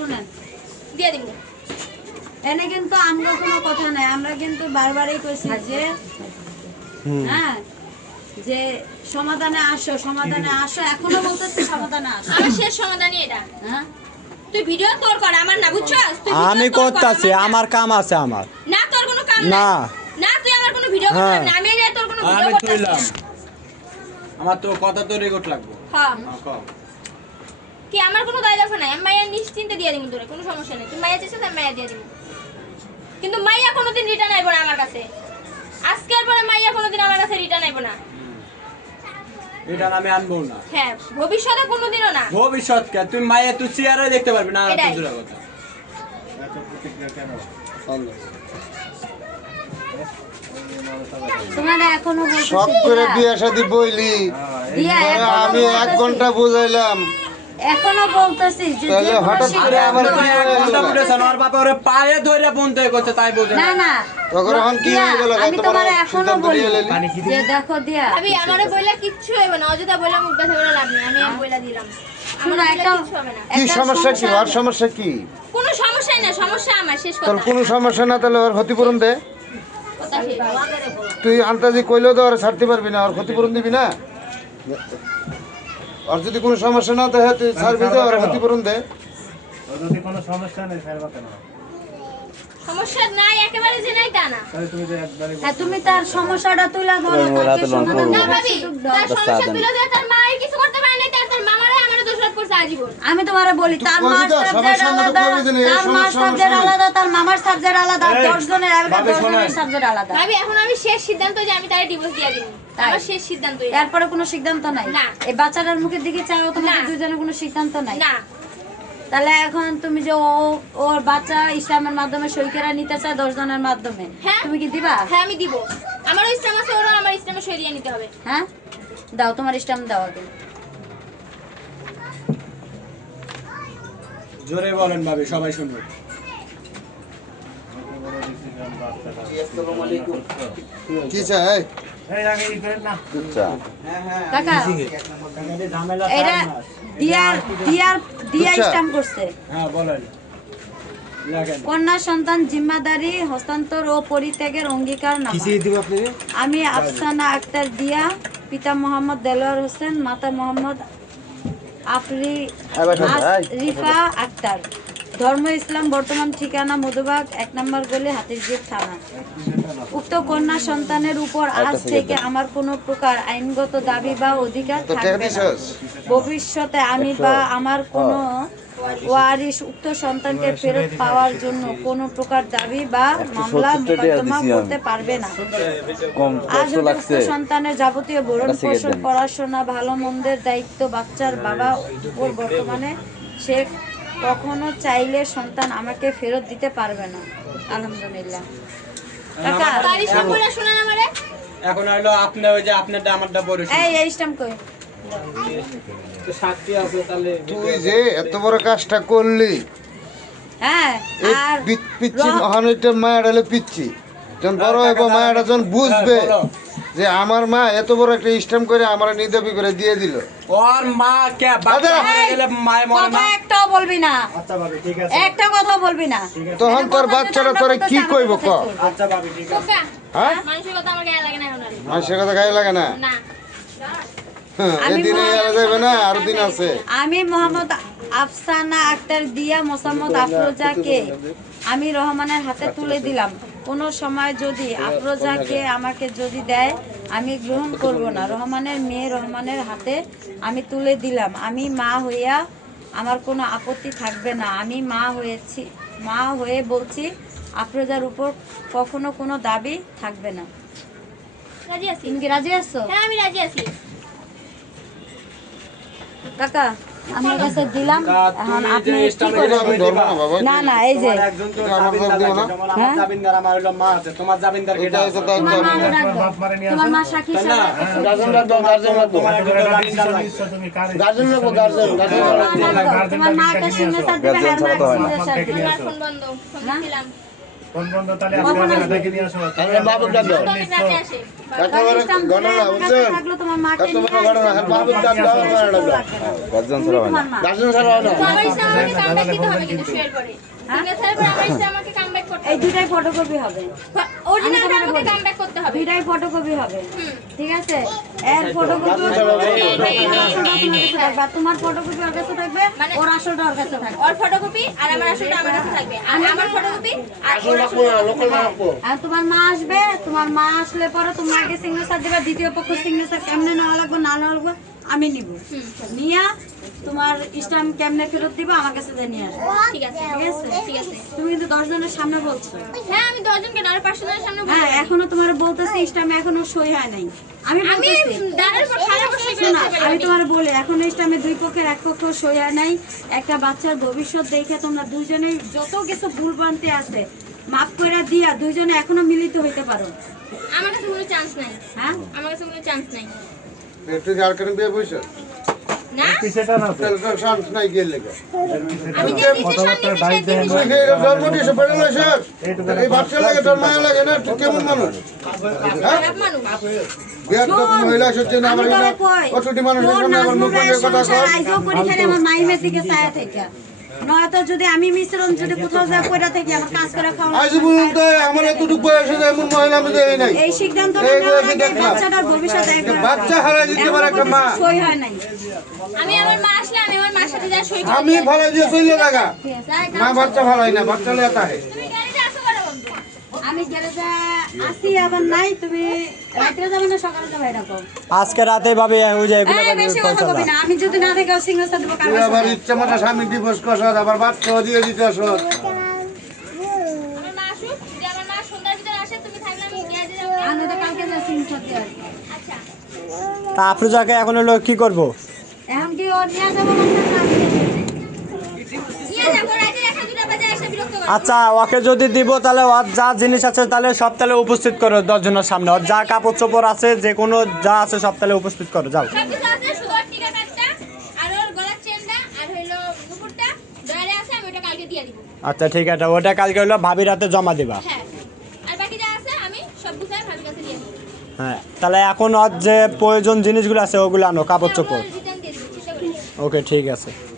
শুনেন দিয়ে দিব এনে কিন্তু আমরা কোনো কথা নাই আমরা কিন্তু বারবারই কইছি যে হ্যাঁ যে সমাধানে আসো এখনো বলতেছি সমাধানে আসো আমার শেষ সমাধানই এটা হ্যাঁ তুই ভিডিও তোর কর আমার না বুঝছস তুই আমি করতেছি আমার কাম আছে আমার না তোর কোনো কাম না না তুই আমার কোনো ভিডিও করতে না আমি এই তোর কোনো ভিডিও করতে না আমার তো কথা তো রেকর্ড লাগবে হ্যাঁ কি আমার কোনো দায় দরকার নাই আমি মাইয়া নিশ্চিন্তে দিয়ে দিব তোরে কোনো সমস্যা নেই তুই মাইয়া চাইছিস আমি মাইয়া দিয়ে দিব কিন্তু মাইয়া কোনোদিন রিটার্ন আইব না আমার কাছে আজকের পরে মাইয়া কোনোদিন আমার কাছে রিটার্ন আইব না এটা আমি আনবো না হ্যাঁ ভবিষ্যতে কোনোদিনও না ভবিষ্যৎ কে তুমি মায়ে তুই চেয়ারে দেখতে পারবি না আর এটাই। তো দূরের কথা তোমার এখনো বলতেছি শখ করে বিয়ে শাদী বইলি দিয়া আমি 1 ঘন্টা বুঝাইলাম এখনো বলতেছি যে তাহলে যে কোনো হঠাৎ করে আবার সিদ্ধান্ত- কি হয়ে গেল? আমার বাবা ওরে পায়ে ধরে বন্ধ করছে তাই বলছে না না তখন এখন কি দিয়া, হয়ে গেল আমি এত তোমার বড় এখনো সিদ্ধান্ত বলি নিয়ে নিলি? যে দেখো দিয়া ভাবি আমারে বইলা কিচ্ছু হইব না অযথা বইলা মুখ ব্যথা করে লাভ নেই আমি বইলা দিলাম শোনো, আমার একটা- কিচ্ছু হবে না কি একটা সমস্যা কি আর সমস্যা কি কোনো সমস্যাই না সমস্যা আমার শেষ তোর কথা কোনো সমস্যা না তাহলে ওর ক্ষতিপূরণ দে কথা শেষ। তুই আন্তাজি কইলেও তো ওর ছাড়তে পারবি না ওর ক্ষতিপূরণ দিবি না আর যদি কোনো সমস্যা না থাকে তুই ছাড়বি তো ওর ক্ষতিপূরণ দে যদি কোনো সমস্যা নেই স্যার কথা না সমস্যা নাই একেবারে যে নাই তা না তাহলে তুমি যে একবারে হ্যাঁ তুমি তার সমস্যাটা তুলে বলো তাকে সমাধান না করার ভাবি সুযোগ দাও। তার সমস্যা তুলে দেয় তার মাই কিছু করতে পারে না তার মামারে আমারে দোষারোপ করছে আজীবন আমি তোমারে বলি তার বলবি মার তো, সাবজেক্ট সমস্যা মতো আলাদা করবি তো না, এই তার মার সমস্যা সাবজেক্ট নেই। আলাদা তার মামার সাবজেক্ট আলাদা 10 জনের ভাবি 10 শোনেন। জনের সাবজেক্ট আলাদা ভাবি এখন আমি শেষ সিদ্ধান্ত যে আমি তারে ডিভোর্স দিয়ে দিব তাই? আমার শেষ সিদ্ধান্ত এটা। এরপরে কোনো সিদ্ধান্ত নাই না। এই বাচ্চাটার মুখের দিকে চাও তোমাদের না। দুজনের কোনো সিদ্ধান্ত নাই না তাহলে এখন তুমি যে ওর বাচ্চা ইসলামের মাধ্যমে সই করে নিতে চায় 10 জনের মাধ্যমে হ্যাঁ। তুমি কি দিবা হ্যাঁ আমি দিব আমারও ইসলাম আছে ওরও আমার ইসলামে সরিয়ে নিতে হবে হ্যাঁ দাও তোমার ইসলাম দাও আগে জোরে বলেন ভাবি সবাই শুনবে কি চাই এই আগে ই করেন না কাকা ঝামেলা এটা দিয়া বুঝছা? ইসলাম করছে হ্যাঁ বলেন লাগেন কন্যা সন্তান জিম্মাদারি হস্তান্তর ও পরিত্যাগের অঙ্গীকার আমি আফসানা আক্তার দিয়া পিতা মোহাম্মদ দেলোয়ার হোসেন মাতা মোহাম্মদ রিফা আক্তার ধর্ম ইসলাম বর্তমান ঠিকানা মধুবাগ 1 নম্বর গলি হাতিরঝিল থানা উক্ত কন্যা সন্তানের উপর আজ থেকে আমার কোনো প্রকার আইনগত দাবি বা অধিকার তো টাকা থাকবে না দিছস ভবিষ্যতে আমি বা আমার কোনো ওয়ারিশ উক্ত সন্তানকে ফেরত পাওয়ার জন্য কোনো প্রকার দাবি বা মামলা মোকদ্দমা করতে পারবে না আজ উক্ত সন্তানের যাবতীয় ভরণ পোষণ পড়াশোনা ভালো মন্দের দায়িত্ব বাচ্চার বাবা উপর বর্তমানে সে কখনো চাইলে সন্তান আমাকে ফেরত দিতে পারবে না আলহামদুলিল্লাহ কাকা তার ইসলাম বলে শোনান আমারে এখন হইলো আপনি ওই যে আপনারটা আমারটা পরে এই ইসলাম কই তো সাক্ষী আছে তাহলে তুই যে এত বড় কাজটা করলি হ্যাঁ এই আর পিচ্ছি মহানইটার মায়ের হলে পিচ্ছি যখন বড় হইব মায়েরা যখন বুঝবে বলো। যে আমার মা এত বড় একটা স্ট্যাম্প করে আমার নিদাবি করে দিয়ে দিল ওর মা কে বাচ্চা মরে গেলে মায়ের মরে কথা না একটাও বলবি না আচ্ছা ভাবি ঠিক আছে একটা কথা বলবি না তখন তোর বাচ্চারা তোরে কি কইব ক আচ্ছা ভাবি ঠিক আছে কোকা হ্যাঁ মানুষের কথা আমার গায়ে লাগে না এখন আর। মানুষের কথা গায়ে লাগে না না এদিনে গেলে যাবে না আরো দিন আছে আমি মোহাম্মদ আফসানা আক্তার দিয়া মোসাম্মদ আফরোজাকে আমি রহমানের হাতে তুলে দিলাম কোনো সময় যদি আফরোজাকে আমাকে যদি দেয় আমি গ্রহণ করব না রহমানের মেয়ে রহমানের হাতে আমি তুলে দিলাম আমি মা হইয়া আমার কোনো আপত্তি থাকবে না আমি মা হয়ে বলছি আফরোজার উপর কখনো কোনো দাবি থাকবে না রাজি আছি তুমি কি রাজি আছো হ্যাঁ আমি রাজি আছি কাকা আমার কাছে দিলাম এখন আপনি কি তুমি করবেন? আমি ধরবো না বাবা না না এই যে তোমার একজন তো এটা আমার জামিনদার দিও না। লাগে, যেমন আমার জামিনদার আমার হলো মা আছে তোমার জামিনদার এটা কেটা হচ্ছে আছে দায়িত্ব তোমার মা আমার। ডাক দাও। বাপ মারে নিয়ে তোমার আসো মা সাক্ষী তাই না? হিসাবে গার্জেন লাগবো গার্জেন লাগবো তোমার একজন তো জামিনদার লাগে। নিশ্চয় তুমি কারে গার্জেন লাগবো গার্জেন গার্জেন তোমার মা ডাক দাও। তোমার মা একটা সিগনেচার দেবে আর মা একটা সিগনেচার আমার দেবে ফোন বন্ধ ফোন দিলাম ফোন বন্ধ তাহলে আজকে রাতে নিয়ে আসো। আমরা বাবুর ডাক দাও। তো অনেক রাতে আসে এত বড় ঘটনা বুঝছেন? থাকলো তোমার মাকে এত বড় ঘটনা আর বাবুর ডাক দাও, মায়ের ডাক দাও। গার্জিয়ান ছাড়া হয় না। গার্জেন ছাড়া হয় না। তো আমার ইচ্ছা আমাকে কামব্যাক দিতে হবে কিন্তু শুয়ের পরে সিগনেচারের পরে আমার ইচ্ছা আমাকে কামব্যাক করতে এই হবে দুটাই ফটোকপি হবে, অরিজিনালটা আমাকে কামব্যাক করতে হবে দুটাই ফটোকপি হবে, হুম। ঠিক আছে? এর ফটোকপি তোমার ফটোকপি ওর কাছে থাকবে, মানে- ওর আসলটা ওর কাছে থাকবে। ওর ফটোকপি আর আমার আসলটা আমার কাছে থাকবে আর আমার ফটোকপি আর আসল ওর রাখবো না, লোকাল রাখবো। আর তোমার মা আসবে, তোমার মা আসলে পরে তোমার আগে সিগনেচার দিবে, দ্বিতীয় পক্ষ সিগনেচার কেমনে নেওয়া লাগবে না নেওয়া লাগবে আমি নিব, নিয়া তোমার স্ট্যাম্প কেমনে ফেরত দিবা আমার কাছে দিয়ে নিয়ে আসবে, ঠিক আছে ঠিক আছে? ঠিক আছে তুমি কিন্তু 10 জনের সামনে বলছো। হ্যাঁ আমি 10 জনকে আর 500 জনের সামনে বলতে হ্যাঁ, পারি। এখনো তোমার বলতেছি স্ট্যাম্প এখনো সই হয় নাই। আমি আমি বলতেছি দাঁড়ার পর সারা বছর শোনো, আমি তোমার বলি এখন স্ট্যাম্পে দুই পক্ষের এক পক্ষ সই হয় নাই। একটা বাচ্চার ভবিষ্যৎ দেখে তোমরা দুইজনে যত কিছু ভুল ভ্রান্তি আছে মাফ করে দিয়া দুইজনে এখনো মিলিত হইতে পারো, আমার কাছে কোনো চান্স নাই হ্যাঁ? আমার কাছে কোনো চান্স নাই একটু কি আর কেন বিয়ে বইছো? না পিছেটা না তো। তাহলে তো চান্স নাই গিয়ে লেগে। আমি যে দিছি সামনে পিছে দিছি তুই কি এরকম জন্ম দিয়েছো বেড়ে শেষ? এই বাচ্চা লাগে তোর মায়া লাগে না? তুই কেমন মানুষ? খারাপ মানুষ বিয়ার তো মহিলা সহ্য না আমি আমার তোরে কই, কতটি মানুষের তোর সামনে আবার মুখ নাজমুলের ভাঙে কথা সংসার কয়। আইজও করি খালি আমার মাইমের দিকে ছায়া থেকে। নয়তো যদি আমি মিশ্রণ যদি কোথাও যা কইরা থাকি আমার কাজ করে খাওয়া আজ পর্যন্ত আমার এতটুকু বয়সে এমন মহিলা আমি দেখি নাই। এই সিদ্ধান্ত এই নেওয়ার বয়সে আগে দেখলাম। বাচ্চাটার ভবিষ্যৎ একবার বাচ্চা হারাই দিতে পারে একটা মা। সই হয় নাই। আমি আমার মা আসলে আমি আমার মার সাথে যা সই আমি ভালো দিয়ে চলে লাগা যাই মা বাচ্চা ভালাই না, বাচ্চা লেতা হে। তুমি গাড়িতে আসো করে বন্ধু আমি গ্যারেজে আসি আবার নাই, তুমি রাত্রে যাবে না সকালে যাবে এরকম। আজকে রাতে ভাবে ওই যে এগুলো এই বেশি কথা কবি না, আমি যদি না দেখে সিগনেচার দেবো তুই আবার ইচ্ছা মতো স্বামী ডিভোর্স করছ, আবার বাচ্চাও দিয়ে দিতে আসছ। আমার মা আসুক যদি আমার মা সন্ধ্যার ভিতরে আসে তুমি থাকলে আমি গ্যারেজে যাবো আমি তো কালকে যা সিগনেচার দিয়ে আসবো। আচ্ছা তা আফরোজাকে এখন হলো কি করব? এখন কি ওর নিয়ে যাবো না আমি নিয়ে যাবো রাতে 1-2 বাজে এসে বিরক্ত করো আচ্ছা ওকে যদি দিব তাহলে ওর যা জিনিস আছে তাহলে সব তাহলে উপস্থিত করো 10 জনের সামনে। ওর যা কাপড় চোপড় আছে যে কোনো যা আছে সব তাহলে উপস্থিত করো, যাও। সবকিছু আছে শুধু ওর টিকা কাটটা আর ওর গলার চেনটা আর হইলো নুপুরটা ডয়ারে আছে আমি ওটা কালকে দিয়ে দিব আচ্ছা ঠিক আছে, ওটা কালকে হলো ভাবির হাতে জমা দিবা। হ্যাঁ আর বাকি যা আছে আমি সব গুছায় ভাবির কাছে দিয়ে দিব হ্যাঁ তাহলে এখন ওর যে প্রয়োজন জিনিসগুলো আছে ওগুলো আনো, কাপড় চোপড়। রিটার্ন দিয়ে দিব চিন্তা করিস না। ওকে ঠিক আছে।